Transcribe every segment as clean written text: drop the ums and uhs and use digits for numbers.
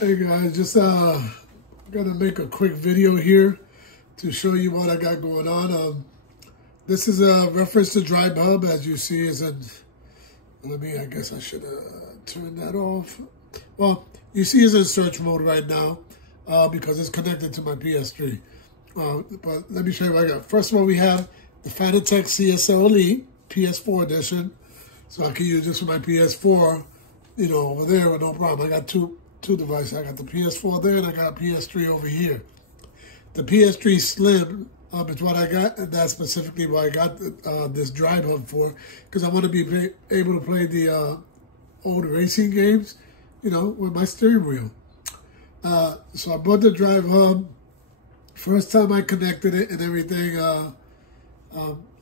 Hey guys, just gonna make a quick video here to show you what I got going on. This is a reference to DriveHub, as you see is in, I guess I should turn that off. Well, you see it's in search mode right now because it's connected to my PS3. But let me show you what I got. First of all, we have the Fanatec CSL Elite PS4 edition. So I can use this for my PS4, you know, over there with no problem. I got two devices. I got the PS4 there and I got a PS3 over here. The PS3 Slim is what I got, and that's specifically what I got this DriveHub for, because I want to be able to play the old racing games, you know, with my steering wheel. So I bought the DriveHub. First time I connected it and everything,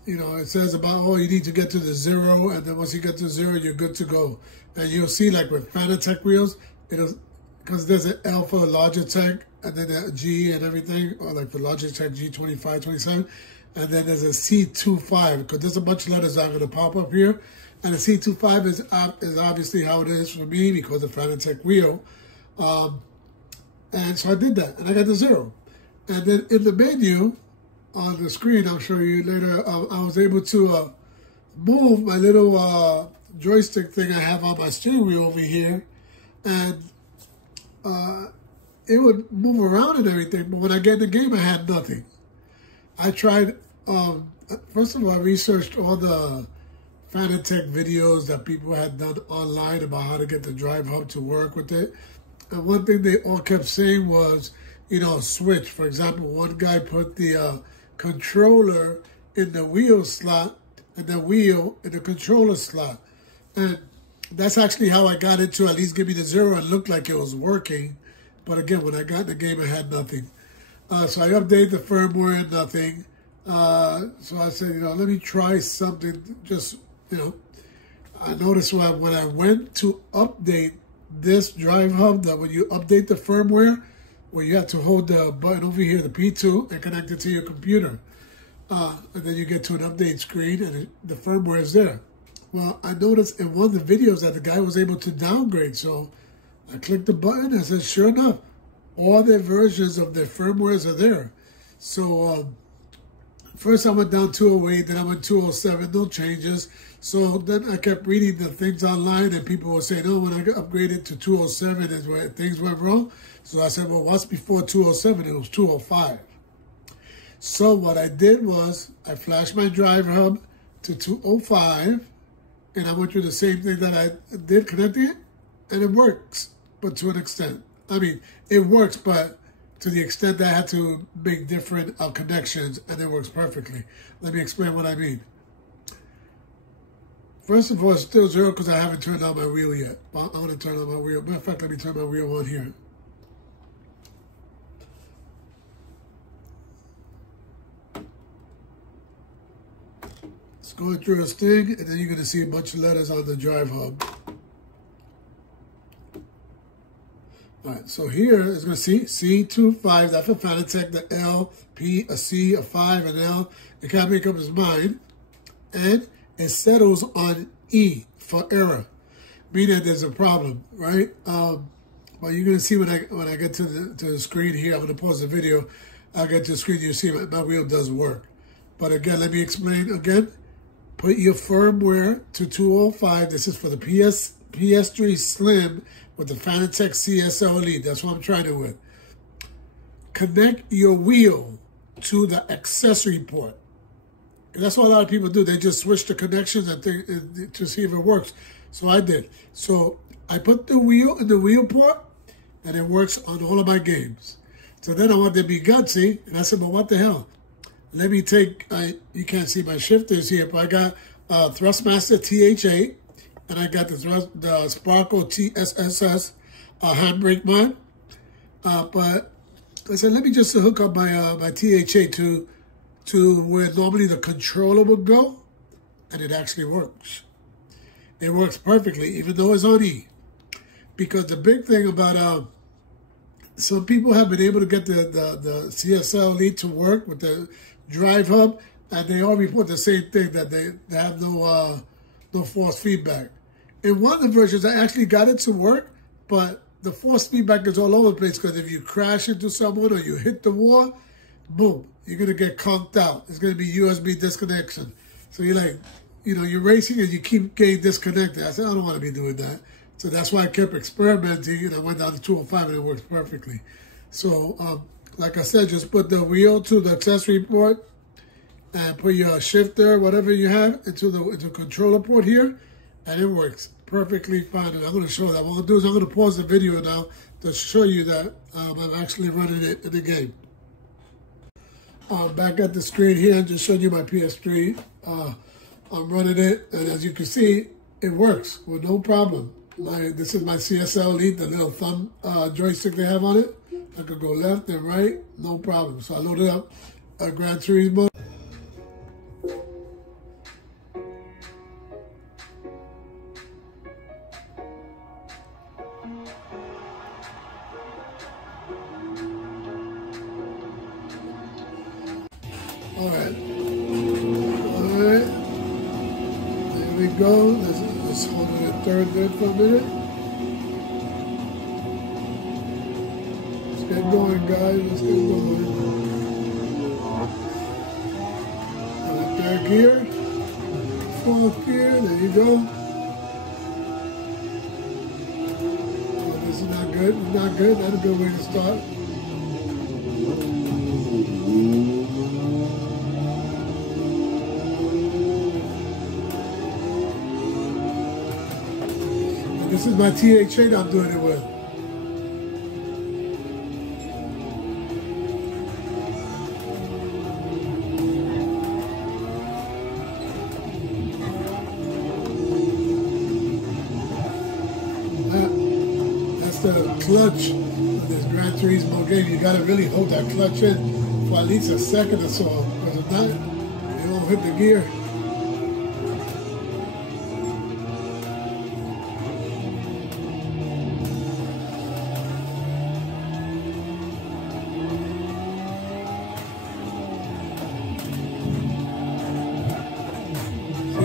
you know, it says about, oh, you need to get to the 0, and then once you get to 0, you're good to go. And you'll see, like with Fanatec wheels, it'll, because there's an L for the Logitech, and then a G and everything, or like the Logitech G25, 27, and then there's a C25, because there's a bunch of letters that are going to pop up here. And the C25 is obviously how it is for me because of Fanatec wheel. And so I did that, and I got the 0. And then in the menu, on the screen, I'll show you later, I was able to move my little joystick thing I have on my steering wheel over here, and it would move around and everything, but when I get in the game, I had nothing. I tried, first of all, I researched all the Fanatec videos that people had done online about how to get the DriveHub to work with it. And one thing they all kept saying was, you know, switch. For example, one guy put the controller in the wheel slot and the wheel in the controller slot. And that's actually how I got it to at least give me the 0 and look like it was working. But again, when I got in the game, I had nothing. So I updated the firmware and nothing. So I said, you know, let me try something. Just, you know, I noticed when I went to update this DriveHub, that when you update the firmware, where you have to hold the button over here, the P2, and connect it to your computer. And then you get to an update screen, and the firmware is there. Well, I noticed in one of the videos that the guy was able to downgrade. So I clicked the button and I said, sure enough, all their versions of their firmwares are there. So first I went down 208, then I went 207, no changes. So then I kept reading the things online, and people were saying, oh, when I got upgraded to 207 is where things went wrong. So I said, well, what's before 207? It was 205. So what I did was I flashed my DriveHub to 205, and I went through the same thing that I did connecting it, and it works, but to an extent. I mean, it works, but to the extent that I had to make different connections, and it works perfectly. Let me explain what I mean. First of all, it's still 0 because I haven't turned on my wheel yet. Well, I want to turn on my wheel. Matter of fact, let me turn my wheel on here. It's going through this thing, and then you're going to see a bunch of letters on the DriveHub. All right, so here it's going to see C25, that's for Fanatec, the L, P, a C, a 5, an L. It can't make up its mind. And it settles on E for error, meaning there's a problem, right? Well, you're going to see when I get to the screen here, I'm going to pause the video. I'll get to the screen, you see my wheel does work. But again, let me explain again. Put your firmware to 205. This is for the PS3 Slim with the Fanatec CSL Elite. That's what I'm trying to with. Connect your wheel to the accessory port. And that's what a lot of people do. They just switch the connections and to see if it works. So I did. So I put the wheel in the wheel port, and it works on all of my games. So then I wanted to be gutsy, and I said, well, what the hell? Let me take, you can't see my shifters here, but I got Thrustmaster TH8, and I got the Sparkle TSS Handbrake mod. But I said, let me just hook up my TH8 to where normally the controller would go, and it actually works. It works perfectly, even though it's on E. Because the big thing about some people have been able to get the CSL Elite to work with the DriveHub, and they all report the same thing, that they have no force feedback. In one of the versions, I actually got it to work, but the force feedback is all over the place because if you crash into someone or you hit the wall, boom, you're going to get conked out. It's going to be USB disconnection. So you're like, you know, you're racing and you keep getting disconnected. I said, I don't want to be doing that. So that's why I kept experimenting, and I went down to 205 and it works perfectly. So, like I said, just put the wheel to the accessory port and put your shifter, whatever you have, into the controller port here, and it works perfectly fine. And I'm going to show that. What I'm going to do is I'm going to pause the video now to show you that I'm actually running it in the game. Back at the screen here, I'm just showing you my PS3. I'm running it, and as you can see, it works with no problem. This is my CSL Elite, the little thumb joystick they have on it. I could go left and right, no problem. So I loaded up Gran Turismo. All right, there we go. Let's hold it at third bit for a minute. Let's get going, guys. Let's get going. Third gear, fourth gear. There you go. Oh, this is not good. It's not good. Not a good way to start. This is my THA that I'm doing it with. That's the clutch of this Gran Turismo game. You gotta really hold that clutch in for at least a second or so, because if not, you don't hit the gear.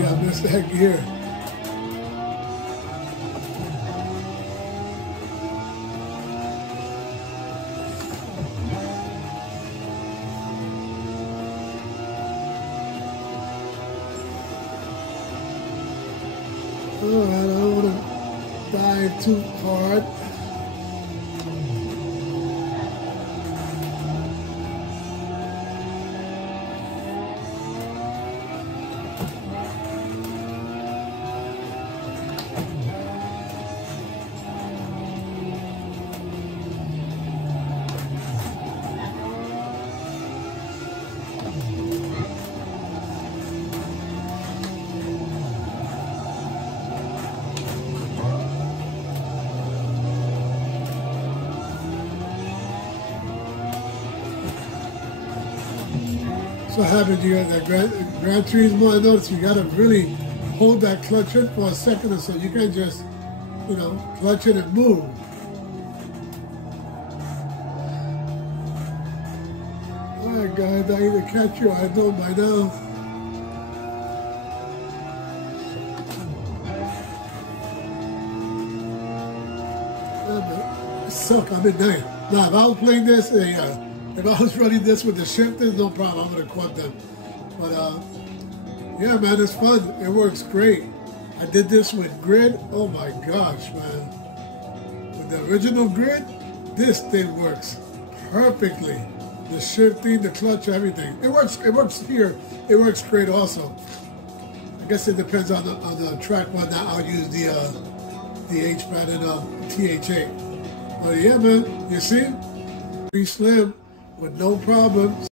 I missed that gear. Oh, I don't want to dive too hard. So what happens, you got that Gran Turismo, I noticed you gotta really hold that clutch in for a second or so. You can't just, you know, clutch it and move. All right, guys, I either catch you or I don't by now. It sucks, I'm in ninth. Now, if I was playing this, if I was running this with the shifters, no problem, I'm gonna quad them. But yeah, man, it's fun. It works great. I did this with grid. Oh my gosh, man. With the original grid, this thing works perfectly. The shifting, the clutch, everything. It works here. It works great also. I guess it depends on the track one. Now I'll use the H-pad and THA. But yeah, man, you see? Pretty slim with no problems.